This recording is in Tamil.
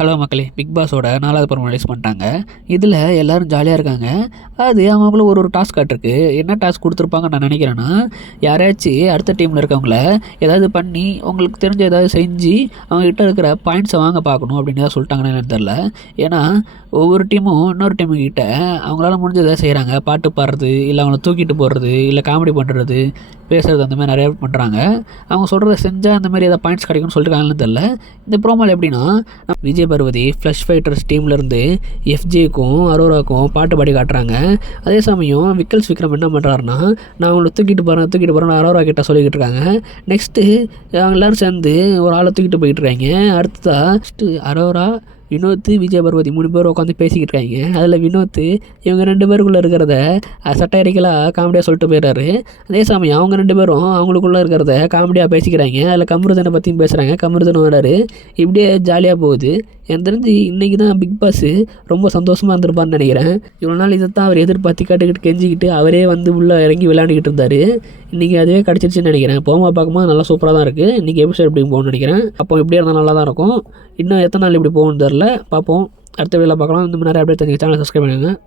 ஹலோ மக்களே பிக் பாஸோட நாலாவது படம் ரிலீஸ் பண்ணிட்டாங்க. இதில் எல்லோரும் ஜாலியாக இருக்காங்க. அது அவங்களும் ஒரு ஒரு டாஸ்க் காட்டிருக்கு. என்ன டாஸ்க் கொடுத்துருப்பாங்கன்னு நான் நினைக்கிறேன்னா யாராச்சும் அடுத்த டீமில் இருக்கவங்கள ஏதாவது பண்ணி உங்களுக்கு தெரிஞ்ச ஏதாவது செஞ்சு அவங்ககிட்ட இருக்கிற பாயிண்ட்ஸை வாங்க பார்க்கணும் அப்படின்னு ஏதாவது சொல்லிட்டாங்கன்னு எனக்கு தெரில ஏன்னா ஒவ்வொரு டீமும் இன்னொரு டீமுக்கிட்ட அவங்களால முடிஞ்ச ஏதாவது செய்கிறாங்க பாட்டு பாடுறது இல்லை அவங்கள தூக்கிட்டு போடுறது இல்லை காமெடி பண்ணுறது பேசுகிறது அந்த மாதிரி நிறைய பண்ணுறாங்க அவங்க சொல்கிறத செஞ்சால் அந்த மாதிரி ஏதாவது பாயிண்ட்ஸ் கிடைக்கும்னு சொல்லிட்டு தெரில இந்த ப்ரோமோவில் எப்படின்னா விஜய் பருவதி ஃப்ளஷ் ஃபைட்டர்ஸ் டீம்லேருந்து எஃப்ஜேக்கும் அரோராக்கும் பாட்டு பாடி காட்டுறாங்க. அதே சமயம் விக்கல்ஸ் விக்ரம் என்ன பண்ணுறாருன்னா நான் அவங்கள தூக்கிட்டு போகிறேன் தூக்கிட்டு போகிறேன் அரோரா கிட்ட சொல்லிக்கிட்டு இருக்காங்க. நெக்ஸ்ட்டு அவங்க எல்லோரும் சேர்ந்து ஒரு ஆளை தூக்கிட்டு போயிட்டு இருக்காங்க. அடுத்ததாக நெக்ஸ்ட்டு அரோரா வினோத் விஜய் பர்வதி மூணு பேர் உட்காந்து பேசிக்கிட்டு இருக்காங்க. அதில் வினோத் இவங்க ரெண்டு பேருக்குள்ளே இருக்கிறத சட்டையரிக்கலாக காமெடியாக சொல்லிட்டு போயிடுறாரு. அதே சமயம் அவங்க ரெண்டு பேரும் அவங்களுக்குள்ளே இருக்கிறத காமெடியாக பேசிக்கிறாங்க. அதில் கமருதனை பற்றியும் பேசுகிறாங்க கமருதன் வர்றாரு இப்படியே ஜாலியாக போகுது. எனக்கு தெரிஞ்சு இன்றைக்கி தான் பிக் பாஸு ரொம்ப சந்தோஷமாக இருந்திருப்பான்னு நினைக்கிறேன். இவ்வளோ நாள் இதை தான் அவர் எதிர்பார்த்து கேட்டுக்கிட்டு கெஞ்சிக்கிட்டு அவரே வந்து உள்ளே இறங்கி விளையாண்டுக்கிட்டு இருந்தார். இன்றைக்கி அதுவே கிடச்சிருச்சுன்னு நினைக்கிறேன். போமா பார்க்கும்போது நல்லா சூப்பராக தான் இருக்குது இன்றைக்கி எபிசோட் எப்படி போகணும்னு நினைக்கிறேன். அப்போ இப்படியே இருந்தால் நல்லா தான் இருக்கும். இன்னும் எத்தனை நாள் இப்படி போகணும்னு தெரில. பார்ப்போம். அடுத்த வீடியோவில் பார்க்கலாம். இந்த மாதிரி அப்படியே அப்டேட் தெரிஞ்சு சேனல் சப்ஸ்கிரைப் பண்ணுங்கள்